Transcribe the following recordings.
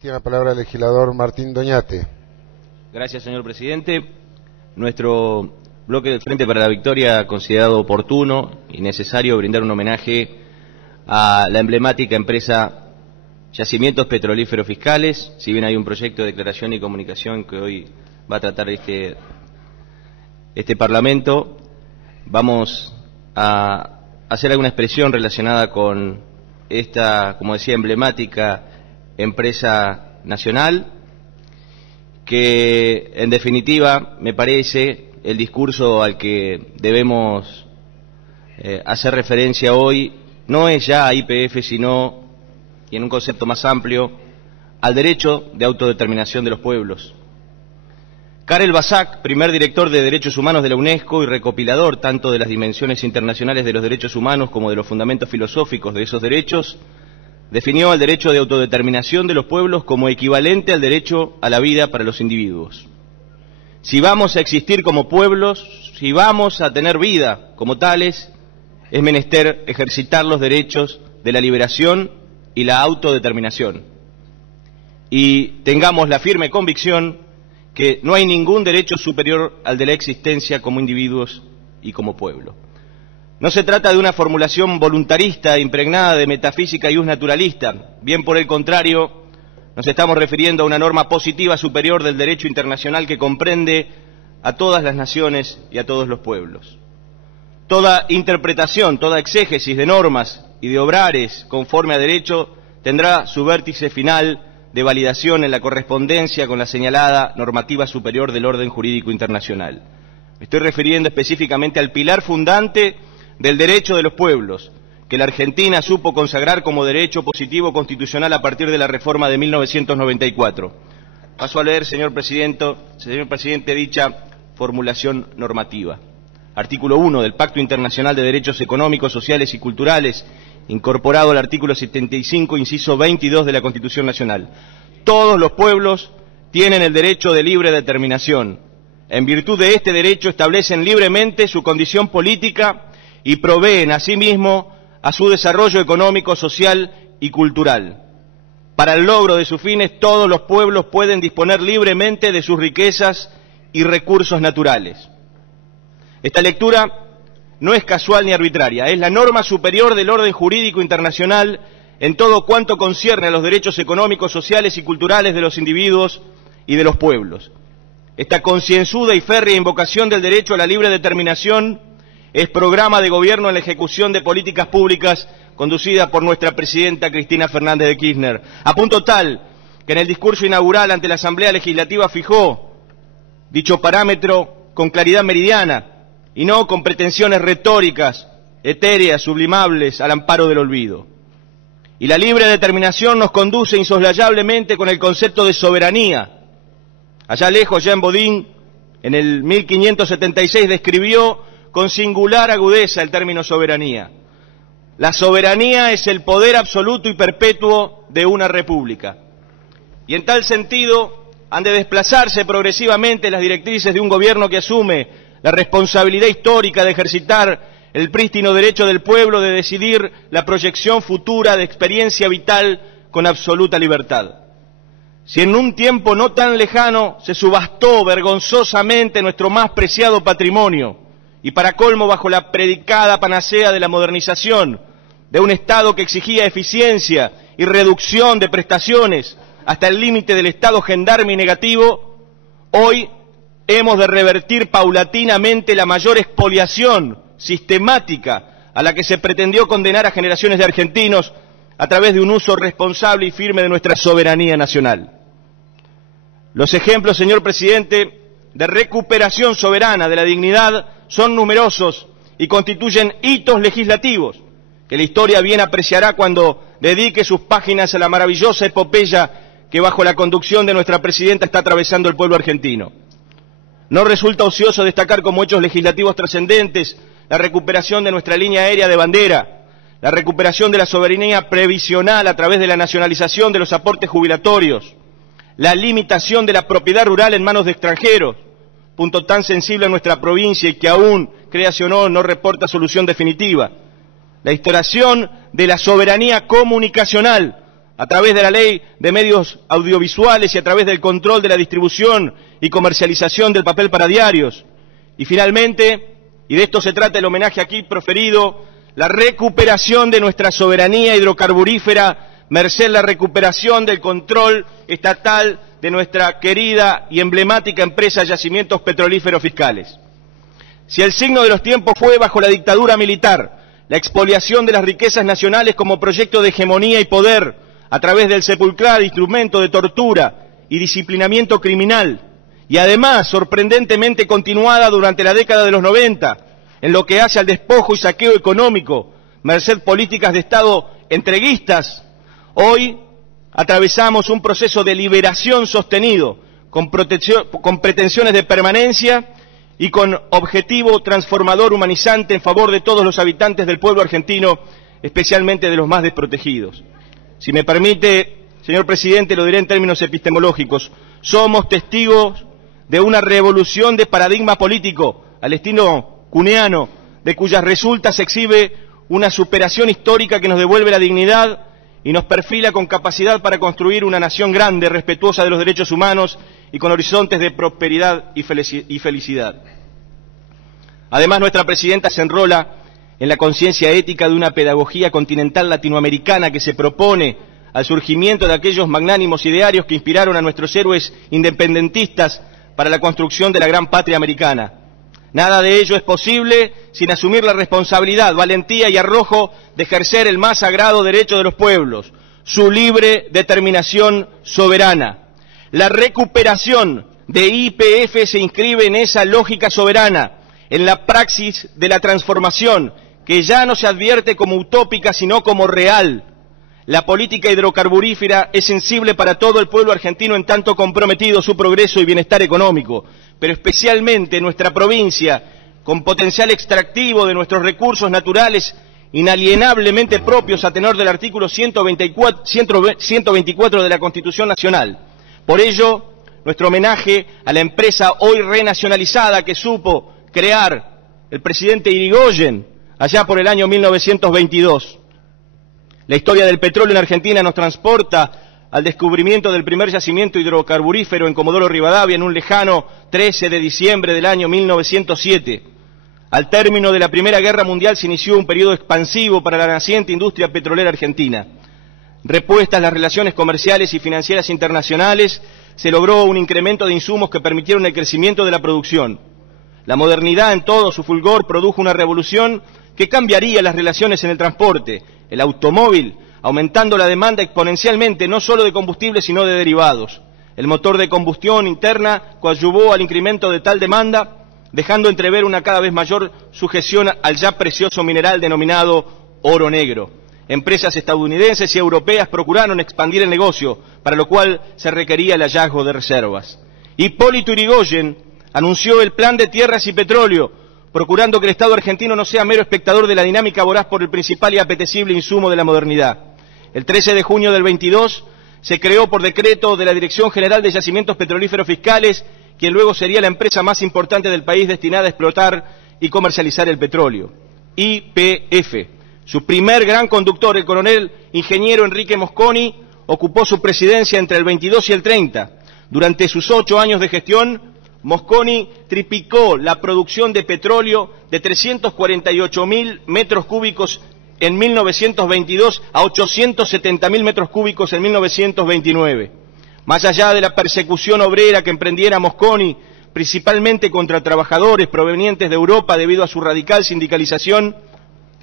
Tiene la palabra el legislador Martín Doñate. Gracias, señor presidente. Nuestro bloque del Frente para la Victoria ha considerado oportuno y necesario brindar un homenaje a la emblemática empresa Yacimientos Petrolíferos Fiscales. Si bien hay un proyecto de declaración y comunicación que hoy va a tratar este Parlamento, vamos a hacer alguna expresión relacionada con esta, como decía, emblemática empresa nacional, que en definitiva me parece el discurso al que debemos hacer referencia hoy no es ya a YPF, sino, y en un concepto más amplio, al derecho de autodeterminación de los pueblos. Karel Basak, primer director de Derechos Humanos de la UNESCO y recopilador tanto de las dimensiones internacionales de los derechos humanos como de los fundamentos filosóficos de esos derechos, definió el derecho de autodeterminación de los pueblos como equivalente al derecho a la vida para los individuos. Si vamos a existir como pueblos, si vamos a tener vida como tales, es menester ejercitar los derechos de la liberación y la autodeterminación. Y tengamos la firme convicción que no hay ningún derecho superior al de la existencia como individuos y como pueblo. No se trata de una formulación voluntarista impregnada de metafísica y naturalista, bien por el contrario, nos estamos refiriendo a una norma positiva superior del derecho internacional que comprende a todas las naciones y a todos los pueblos. Toda interpretación, toda exégesis de normas y de obrares conforme a derecho tendrá su vértice final de validación en la correspondencia con la señalada normativa superior del orden jurídico internacional. Me estoy refiriendo específicamente al pilar fundante del derecho de los pueblos, que la Argentina supo consagrar como derecho positivo constitucional a partir de la reforma de 1994. Paso a leer, señor presidente, dicha formulación normativa. Artículo 1 del Pacto Internacional de Derechos Económicos, Sociales y Culturales, incorporado al artículo 75, inciso 22 de la Constitución Nacional. Todos los pueblos tienen el derecho de libre determinación. En virtud de este derecho establecen libremente su condición política y proveen asimismo a su desarrollo económico, social y cultural. Para el logro de sus fines, todos los pueblos pueden disponer libremente de sus riquezas y recursos naturales. Esta lectura no es casual ni arbitraria, es la norma superior del orden jurídico internacional en todo cuanto concierne a los derechos económicos, sociales y culturales de los individuos y de los pueblos. Esta concienzuda y férrea invocación del derecho a la libre determinación es programa de gobierno en la ejecución de políticas públicas conducida por nuestra presidenta Cristina Fernández de Kirchner, a punto tal que en el discurso inaugural ante la Asamblea Legislativa fijó dicho parámetro con claridad meridiana y no con pretensiones retóricas, etéreas, sublimables, al amparo del olvido. Y la libre determinación nos conduce insoslayablemente con el concepto de soberanía. Allá lejos, Jean Bodin, en el 1576, describió con singular agudeza el término soberanía. La soberanía es el poder absoluto y perpetuo de una república. Y en tal sentido han de desplazarse progresivamente las directrices de un gobierno que asume la responsabilidad histórica de ejercitar el prístino derecho del pueblo de decidir la proyección futura de experiencia vital con absoluta libertad. Si en un tiempo no tan lejano se subastó vergonzosamente nuestro más preciado patrimonio, y para colmo bajo la predicada panacea de la modernización, de un Estado que exigía eficiencia y reducción de prestaciones hasta el límite del Estado gendarme y negativo, hoy hemos de revertir paulatinamente la mayor expoliación sistemática a la que se pretendió condenar a generaciones de argentinos a través de un uso responsable y firme de nuestra soberanía nacional. Los ejemplos, señor presidente, de recuperación soberana de la dignidad son numerosos y constituyen hitos legislativos que la historia bien apreciará cuando dedique sus páginas a la maravillosa epopeya que bajo la conducción de nuestra presidenta está atravesando el pueblo argentino. No resulta ocioso destacar como hechos legislativos trascendentes la recuperación de nuestra línea aérea de bandera, la recuperación de la soberanía previsional a través de la nacionalización de los aportes jubilatorios, la limitación de la propiedad rural en manos de extranjeros, punto tan sensible en nuestra provincia y que aún, créase o no reporta solución definitiva, la instauración de la soberanía comunicacional a través de la ley de medios audiovisuales y a través del control de la distribución y comercialización del papel para diarios. Y finalmente, y de esto se trata el homenaje aquí proferido, la recuperación de nuestra soberanía hidrocarburífera, merced la recuperación del control estatal de nuestra querida y emblemática empresa Yacimientos Petrolíferos Fiscales. Si el signo de los tiempos fue bajo la dictadura militar, la expoliación de las riquezas nacionales como proyecto de hegemonía y poder, a través del sepulcral instrumento de tortura y disciplinamiento criminal, y además sorprendentemente continuada durante la década de los 90, en lo que hace al despojo y saqueo económico, merced políticas de Estado entreguistas, hoy atravesamos un proceso de liberación sostenido, con pretensiones de permanencia y con objetivo transformador humanizante en favor de todos los habitantes del pueblo argentino, especialmente de los más desprotegidos. Si me permite, señor presidente, lo diré en términos epistemológicos, somos testigos de una revolución de paradigma político al estilo cuneano, de cuyas resultas se exhibe una superación histórica que nos devuelve la dignidad y nos perfila con capacidad para construir una nación grande, respetuosa de los derechos humanos y con horizontes de prosperidad y felicidad. Además, nuestra presidenta se enrola en la conciencia ética de una pedagogía continental latinoamericana que se propone al surgimiento de aquellos magnánimos idearios que inspiraron a nuestros héroes independentistas para la construcción de la gran patria americana. Nada de ello es posible sin asumir la responsabilidad, valentía y arrojo de ejercer el más sagrado derecho de los pueblos, su libre determinación soberana. La recuperación de YPF se inscribe en esa lógica soberana, en la praxis de la transformación, que ya no se advierte como utópica, sino como real. La política hidrocarburífera es sensible para todo el pueblo argentino en tanto comprometido su progreso y bienestar económico, pero especialmente nuestra provincia, con potencial extractivo de nuestros recursos naturales inalienablemente propios a tenor del artículo 124 de la Constitución Nacional. Por ello, nuestro homenaje a la empresa hoy renacionalizada que supo crear el presidente Irigoyen allá por el año 1922. La historia del petróleo en Argentina nos transporta al descubrimiento del primer yacimiento hidrocarburífero en Comodoro Rivadavia en un lejano 13 de diciembre del año 1907. Al término de la Primera Guerra Mundial se inició un periodo expansivo para la naciente industria petrolera argentina. Repuestas las relaciones comerciales y financieras internacionales, se logró un incremento de insumos que permitieron el crecimiento de la producción. La modernidad en todo su fulgor produjo una revolución que cambiaría las relaciones en el transporte, el automóvil, aumentando la demanda exponencialmente no solo de combustibles sino de derivados. El motor de combustión interna coadyuvó al incremento de tal demanda, dejando entrever una cada vez mayor sujeción al ya precioso mineral denominado oro negro. Empresas estadounidenses y europeas procuraron expandir el negocio, para lo cual se requería el hallazgo de reservas. Hipólito Yrigoyen anunció el plan de tierras y petróleo, procurando que el Estado argentino no sea mero espectador de la dinámica voraz por el principal y apetecible insumo de la modernidad. El 13 de junio del 22 se creó por decreto de la Dirección General de Yacimientos Petrolíferos Fiscales, quien luego sería la empresa más importante del país destinada a explotar y comercializar el petróleo, YPF. Su primer gran conductor, el coronel ingeniero Enrique Mosconi, ocupó su presidencia entre el 22 y el 30. Durante sus 8 años de gestión, Mosconi triplicó la producción de petróleo de 348.000 metros cúbicos en 1922 a 870.000 metros cúbicos en 1929. Más allá de la persecución obrera que emprendiera Mosconi, principalmente contra trabajadores provenientes de Europa debido a su radical sindicalización,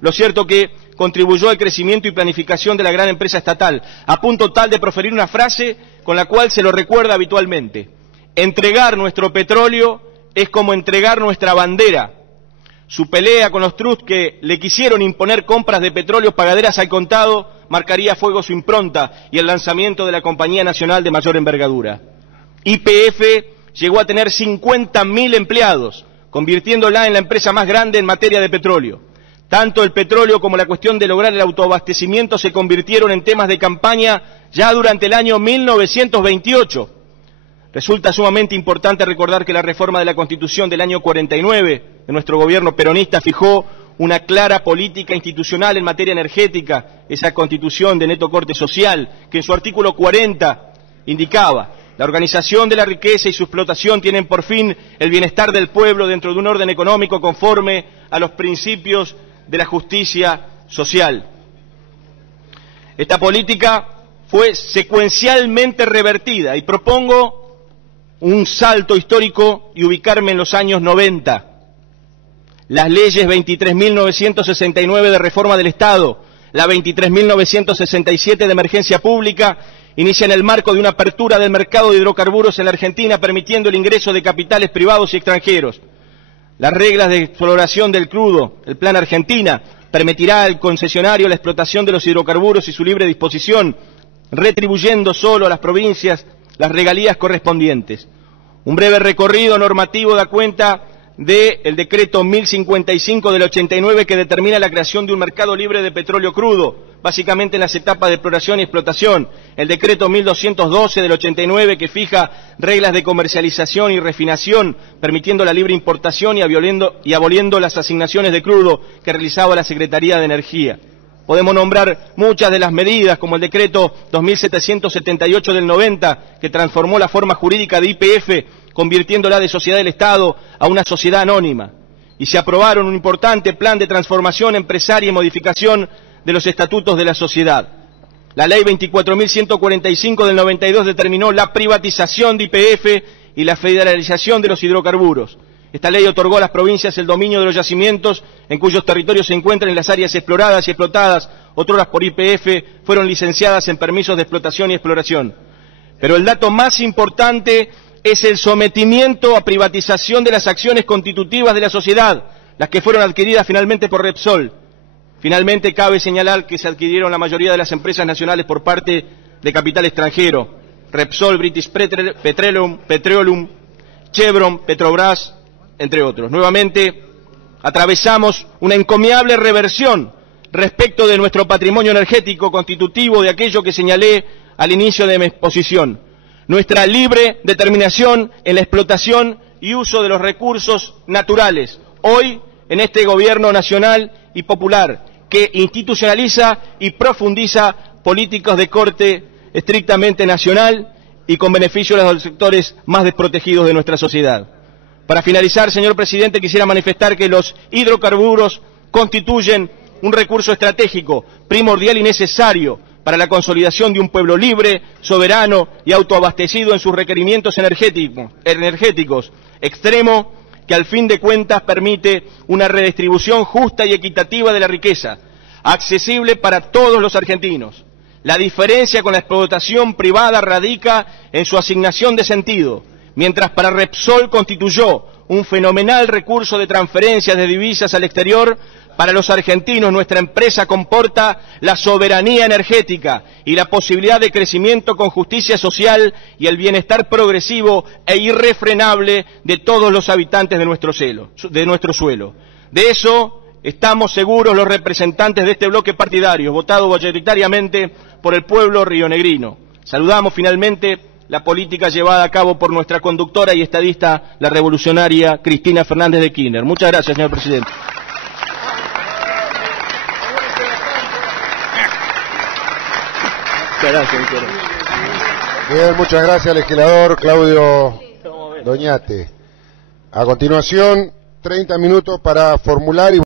lo cierto que contribuyó al crecimiento y planificación de la gran empresa estatal, a punto tal de proferir una frase con la cual se lo recuerda habitualmente: entregar nuestro petróleo es como entregar nuestra bandera. Su pelea con los trusts que le quisieron imponer compras de petróleo pagaderas al contado marcaría a fuego su impronta y el lanzamiento de la Compañía Nacional de mayor envergadura. YPF llegó a tener 50.000 empleados, convirtiéndola en la empresa más grande en materia de petróleo. Tanto el petróleo como la cuestión de lograr el autoabastecimiento se convirtieron en temas de campaña ya durante el año 1928. Resulta sumamente importante recordar que la reforma de la Constitución del año 49 de nuestro gobierno peronista fijó una clara política institucional en materia energética, esa constitución de neto corte social, que en su artículo 40 indicaba: la organización de la riqueza y su explotación tienen por fin el bienestar del pueblo dentro de un orden económico conforme a los principios de la justicia social. Esta política fue secuencialmente revertida y propongo un salto histórico y ubicarme en los años 90. Las leyes 23.969 de reforma del Estado, la 23.967 de emergencia pública, inician el marco de una apertura del mercado de hidrocarburos en la Argentina, permitiendo el ingreso de capitales privados y extranjeros. Las reglas de exploración del crudo, el Plan Argentina, permitirá al concesionario la explotación de los hidrocarburos y su libre disposición, retribuyendo solo a las provincias las regalías correspondientes. Un breve recorrido normativo da cuenta del decreto 1055 del 89, que determina la creación de un mercado libre de petróleo crudo, básicamente en las etapas de exploración y explotación. El decreto 1212 del 89, que fija reglas de comercialización y refinación, permitiendo la libre importación y aboliendo las asignaciones de crudo que realizaba la Secretaría de Energía. Podemos nombrar muchas de las medidas, como el decreto 2778 del 90, que transformó la forma jurídica de YPF, convirtiéndola de sociedad del Estado a una sociedad anónima. Y se aprobaron un importante plan de transformación empresaria y modificación de los estatutos de la sociedad. La ley 24.145 del 92 determinó la privatización de YPF y la federalización de los hidrocarburos. Esta ley otorgó a las provincias el dominio de los yacimientos en cuyos territorios se encuentran las áreas exploradas y explotadas, otrora por YPF, fueron licenciadas en permisos de explotación y exploración. Pero el dato más importante es el sometimiento a privatización de las acciones constitutivas de la sociedad, las que fueron adquiridas finalmente por Repsol. Finalmente, cabe señalar que se adquirieron la mayoría de las empresas nacionales por parte de capital extranjero: Repsol, British Petroleum, Chevron, Petrobras, entre otros. Nuevamente, atravesamos una encomiable reversión respecto de nuestro patrimonio energético, constitutivo de aquello que señalé al inicio de mi exposición: nuestra libre determinación en la explotación y uso de los recursos naturales, hoy en este gobierno nacional y popular, que institucionaliza y profundiza políticas de corte estrictamente nacional y con beneficio de los sectores más desprotegidos de nuestra sociedad. Para finalizar, señor presidente, quisiera manifestar que los hidrocarburos constituyen un recurso estratégico, primordial y necesario para la consolidación de un pueblo libre, soberano y autoabastecido en sus requerimientos energéticos, extremo que al fin de cuentas permite una redistribución justa y equitativa de la riqueza, accesible para todos los argentinos. La diferencia con la explotación privada radica en su asignación de sentido. Mientras para Repsol constituyó un fenomenal recurso de transferencias de divisas al exterior, para los argentinos nuestra empresa comporta la soberanía energética y la posibilidad de crecimiento con justicia social y el bienestar progresivo e irrefrenable de todos los habitantes de nuestro suelo. De eso estamos seguros los representantes de este bloque partidario, votado mayoritariamente por el pueblo rionegrino. Saludamos finalmente la política llevada a cabo por nuestra conductora y estadista, la revolucionaria Cristina Fernández de Kirchner. Muchas gracias, señor presidente. Muchas gracias. Bien, muchas gracias, legislador Claudio Doñate. A continuación, 30 minutos para formular y